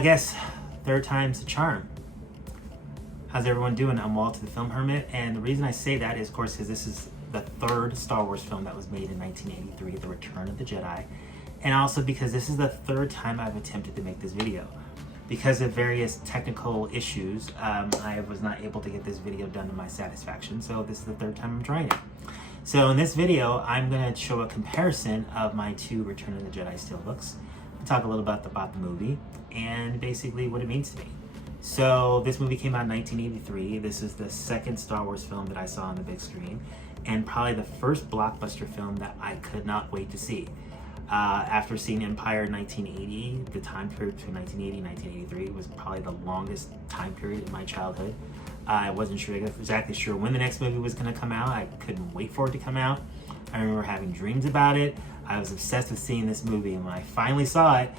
I guess third time's the charm. How's everyone doing? I'm Walt, the film Hermit, and the reason I say that is, of course, because this is the third Star Wars film that was made in 1983, The Return of the Jedi, and also because this is the third time I've attempted to make this video. Because of various technical issues, I was not able to get this video done to my satisfaction, so this is the third time I'm trying it. So in this video, I'm going to show a comparison of my two Return of the Jedi Steelbooks, talk a little about the movie, and basically what it means to me. So this movie came out in 1983. This is the second Star Wars film that I saw on the big screen, and probably the first blockbuster film that I could not wait to see. After seeing Empire in 1980, the time period between 1980 and 1983 was probably the longest time period in my childhood. I wasn't exactly sure when the next movie was going to come out. I couldn't wait for it to come out. I remember having dreams about it. I was obsessed with seeing this movie, and when I finally saw it,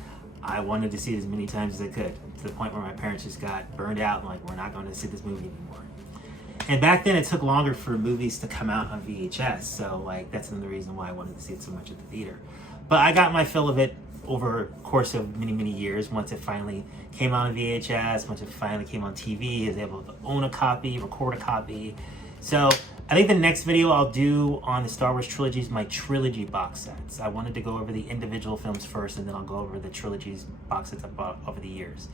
I wanted to see it as many times as I could, to the point where my parents just got burned out and like, we're not going to see this movie anymore. And back then it took longer for movies to come out on VHS, so like that's another reason why I wanted to see it so much at the theater. But I got my fill of it over the course of many years. Once it finally came out on VHS, once it finally came on TV, I was able to own a copy, record a copy. So I think the next video I'll do on the Star Wars trilogy is my trilogy box sets. I wanted to go over the individual films first, and then I'll go over the trilogy's box sets I bought over the years.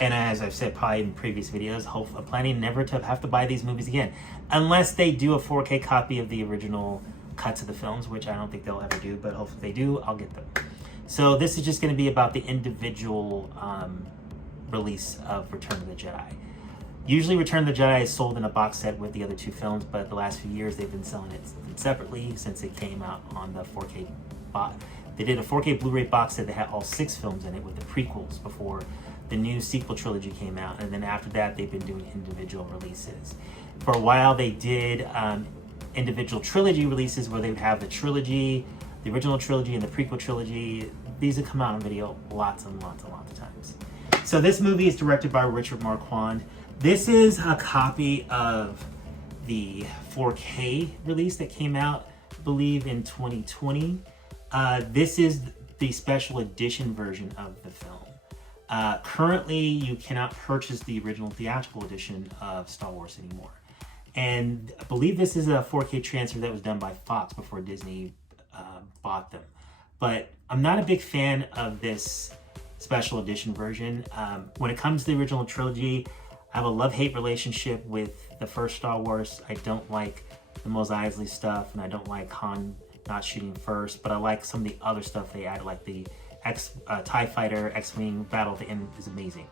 And as I've said probably in previous videos, I'm planning never to have to buy these movies again, unless they do a 4K copy of the original cuts of the films, which I don't think they'll ever do, but hopefully if they do, I'll get them. So this is just going to be about the individual release of Return of the Jedi. Usually Return of the Jedi is sold in a box set with the other two films, but the last few years they've been selling it separately since it came out on the 4K box. They did a 4K Blu-ray box set that had all 6 films in it with the prequels before the new sequel trilogy came out, and then after that they've been doing individual releases. For a while they did individual trilogy releases where they would have the trilogy, the original trilogy and the prequel trilogy. These have come out on video lots and lots of times. So this movie is directed by Richard Marquand. This is a copy of the 4K release that came out, I believe, in 2020. This is the special edition version of the film. Currently, you cannot purchase the original theatrical edition of Star Wars anymore. And I believe this is a 4K transfer that was done by Fox before Disney bought them. But I'm not a big fan of this special edition version. When it comes to the original trilogy, I have a love-hate relationship with the first Star Wars. I don't like the Mos Eisley stuff, and I don't like Han not shooting first, but I like some of the other stuff they added, like the TIE Fighter, X-Wing battle at the end is amazing.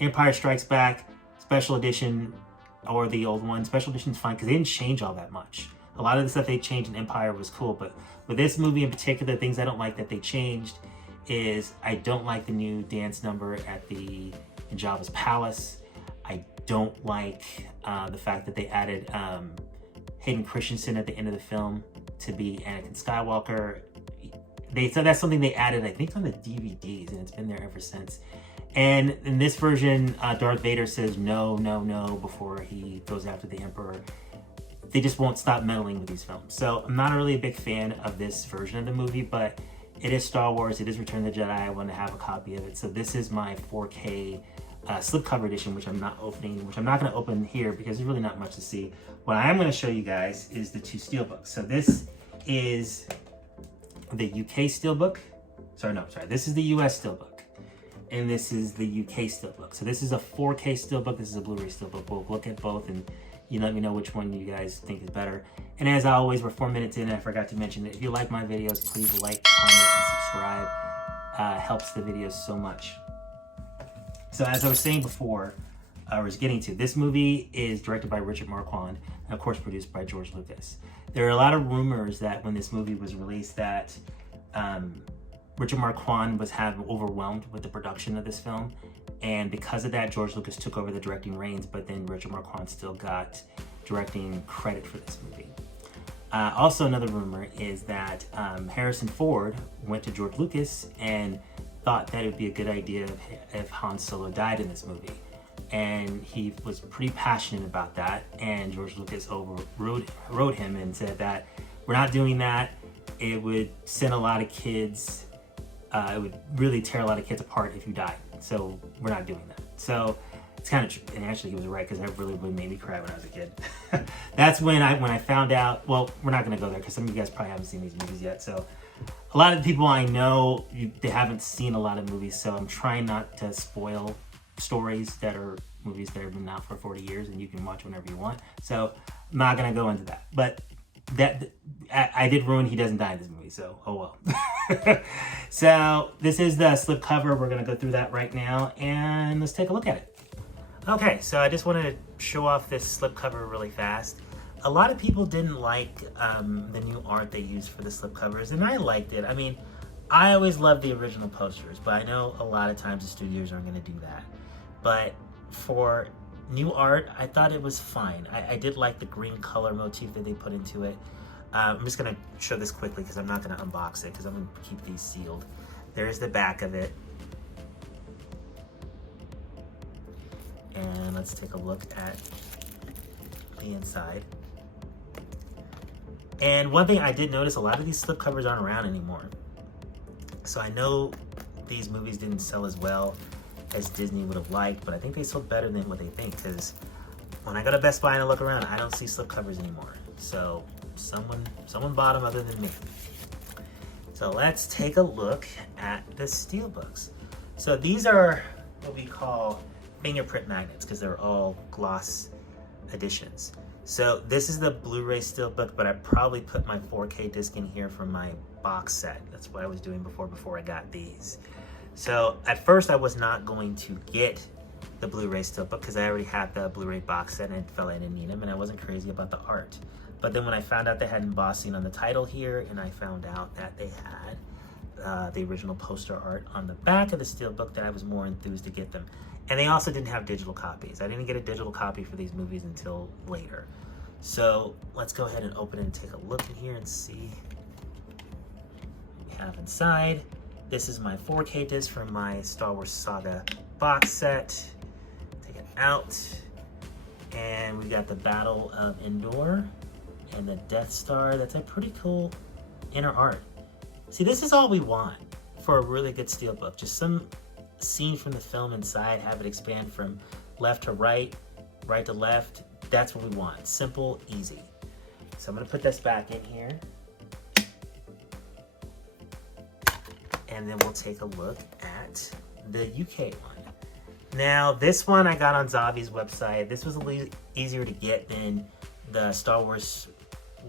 Empire Strikes Back, special edition, or the old one, special edition is fine because they didn't change all that much. A lot of the stuff they changed in Empire was cool, but with this movie in particular, things I don't like that they changed is I don't like the new dance number in Jabba's palace. I don't like the fact that they added Hayden Christensen at the end of the film to be Anakin Skywalker. So that's something they added, I think, on the DVDs, and it's been there ever since. And in this version, Darth Vader says no before he goes after the Emperor. They just won't stop meddling with these films. So I'm not really a big fan of this version of the movie, but it is Star Wars, it is Return of the Jedi. I want to have a copy of it. So this is my 4K slipcover edition, which I'm not opening, which I'm not going to open here because there's really not much to see. What I am going to show you guys is the two steelbooks. So this is the UK steelbook. This is the US steelbook, and this is the UK steelbook. So this is a 4K steelbook, this is a Blu-ray steelbook. We'll look at both and you let me know which one you guys think is better. And as always, we're 4 minutes in, and I forgot to mention that if you like my videos, please like, comment, and subscribe. Helps the videos so much. So as I was saying before, I was getting to, this movie is directed by Richard Marquand, and of course produced by George Lucas. There are a lot of rumors that when this movie was released that Richard Marquand was overwhelmed with the production of this film, and because of that, George Lucas took over the directing reins, but then Richard Marquand still got directing credit for this movie. Also, another rumor is that Harrison Ford went to George Lucas and thought that it would be a good idea if Han Solo died in this movie. And he was pretty passionate about that, and George Lucas overrode him and said that we're not doing that. It would send a lot of kids, it would really tear a lot of kids apart if you died. So we're not doing that. So it's kind of, and actually he was right, because that really made me cry when I was a kid. That's when I found out, well, we're not going to go there because some of you guys probably haven't seen these movies yet. So a lot of the people I know, they haven't seen a lot of movies, so I'm trying not to spoil stories that are movies that have been out for 40 years and you can watch whenever you want. So I'm not going to go into that. But that I did ruin he doesn't die in this movie, so oh well. So this is the slipcover. We're going to go through that right now, and let's take a look at it. Okay, so I just wanted to show off this slipcover really fast. A lot of people didn't like the new art they used for the slipcovers, and I liked it. I mean, I always loved the original posters, but I know a lot of times the studios aren't going to do that. But for new art, I thought it was fine. I did like the green color motif that they put into it. I'm just going to show this quickly because I'm not going to unbox it because I'm going to keep these sealed. There's the back of it. And let's take a look at the inside. And one thing I did notice, a lot of these slipcovers aren't around anymore. So I know these movies didn't sell as well as Disney would have liked, but I think they sold better than what they think, because when I go to Best Buy and I look around, I don't see slipcovers anymore. So someone bought them other than me. So let's take a look at the Steelbooks. So these are what we call fingerprint magnets because they're all gloss editions. So this is the Blu-ray Steelbook, but I probably put my 4K disc in here from my box set. That's what I was doing before I got these. So at first I was not going to get the Blu-ray Steelbook because I already had the Blu-ray box set and I felt I didn't need them, and I wasn't crazy about the art. But then when I found out they had embossing on the title here, and I found out that they had the original poster art on the back of the Steelbook, that I was more enthused to get them. And they also didn't have digital copies. I didn't get a digital copy for these movies until later. So let's go ahead and open it and take a look in here and see what we have inside. This is my 4K disc from my Star Wars Saga box set. Take it out. And we got the Battle of Endor and the Death Star. That's a pretty cool inner art. See, this is all we want for a really good Steelbook. Just some scene from the film inside, have it expand from left to right, right to left. That's what we want. Simple, easy. So I'm gonna put this back in here. And then we'll take a look at the UK one. Now, this one I got on Zavi's website. This was a little easier to get than the Star Wars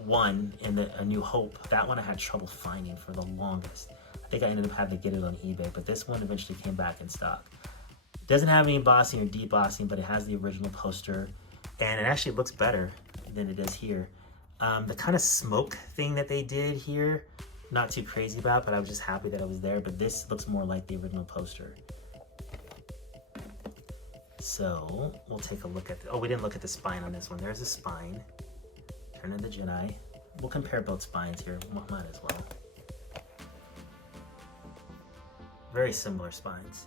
one and A New Hope. That one I had trouble finding for the longest. I think I ended up having to get it on eBay, but this one eventually came back in stock. It doesn't have any embossing or debossing, but it has the original poster, and it actually looks better than it is here. The kind of smoke thing that they did here, not too crazy about, but I was just happy that it was there, but this looks more like the original poster. So we'll take a look at oh, we didn't look at the spine on this one. There's a spine. Return of the Jedi. We'll compare both spines here. Might as well. Very similar spines.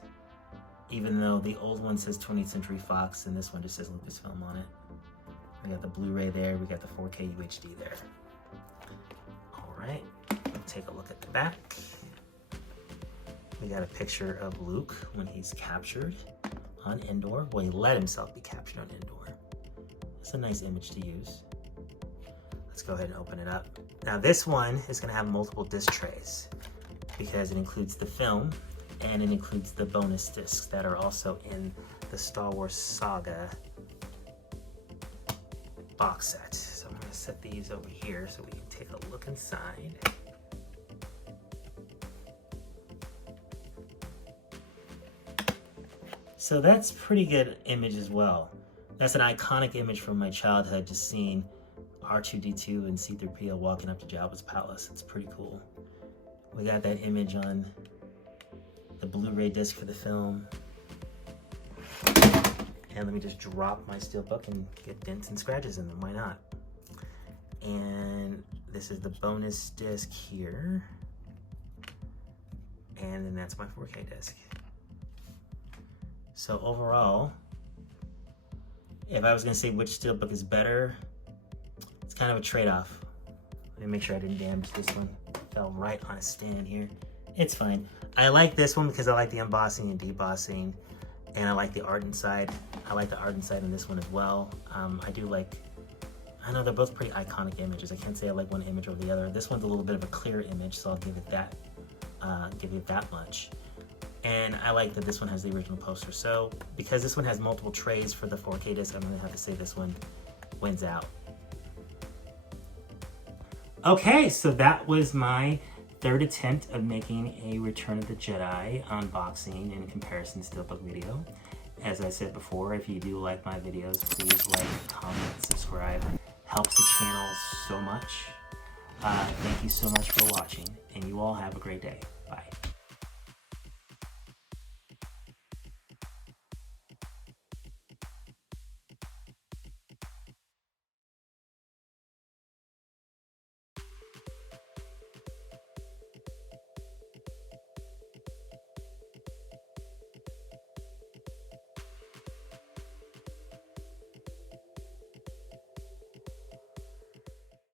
Even though the old one says 20th Century Fox and this one just says Lucasfilm on it. We got the Blu-ray there. We got the 4K UHD there. All right. We'll take a look at the back. We got a picture of Luke when he's captured on Endor. Well, he let himself be captured on Endor. It's a nice image to use. Let's go ahead and open it up. Now this one is going to have multiple disc trays because it includes the film and it includes the bonus discs that are also in the Star Wars Saga box set. So I'm going to set these over here so we can take a look inside. So that's pretty good image as well. That's an iconic image from my childhood, just seeing R2-D2 and C-3PO walking up to Jabba's palace. It's pretty cool. We got that image on the Blu-ray disc for the film. And let me just drop my Steelbook and get dents and scratches in them. Why not? And this is the bonus disc here. And then that's my 4K disc. So overall, if I was gonna say which Steelbook is better, it's kind of a trade-off. Let me make sure I didn't damage this one. Fell right on a stand here. It's fine. I like this one because I like the embossing and debossing, and I like the art inside. I like the art inside in this one as well. I do like, I know they're both pretty iconic images. I can't say I like one image over the other. This one's a little bit of a clear image, so I'll give it that much. And I like that this one has the original poster. So because this one has multiple trays for the 4K disc, I'm gonna have to say this one wins out. Okay, so that was my third attempt of making a Return of the Jedi unboxing and comparison steelbook video. As I said before, if you do like my videos, please like, comment, subscribe. Helps the channel so much. Thank you so much for watching, and you all have a great day. Bye.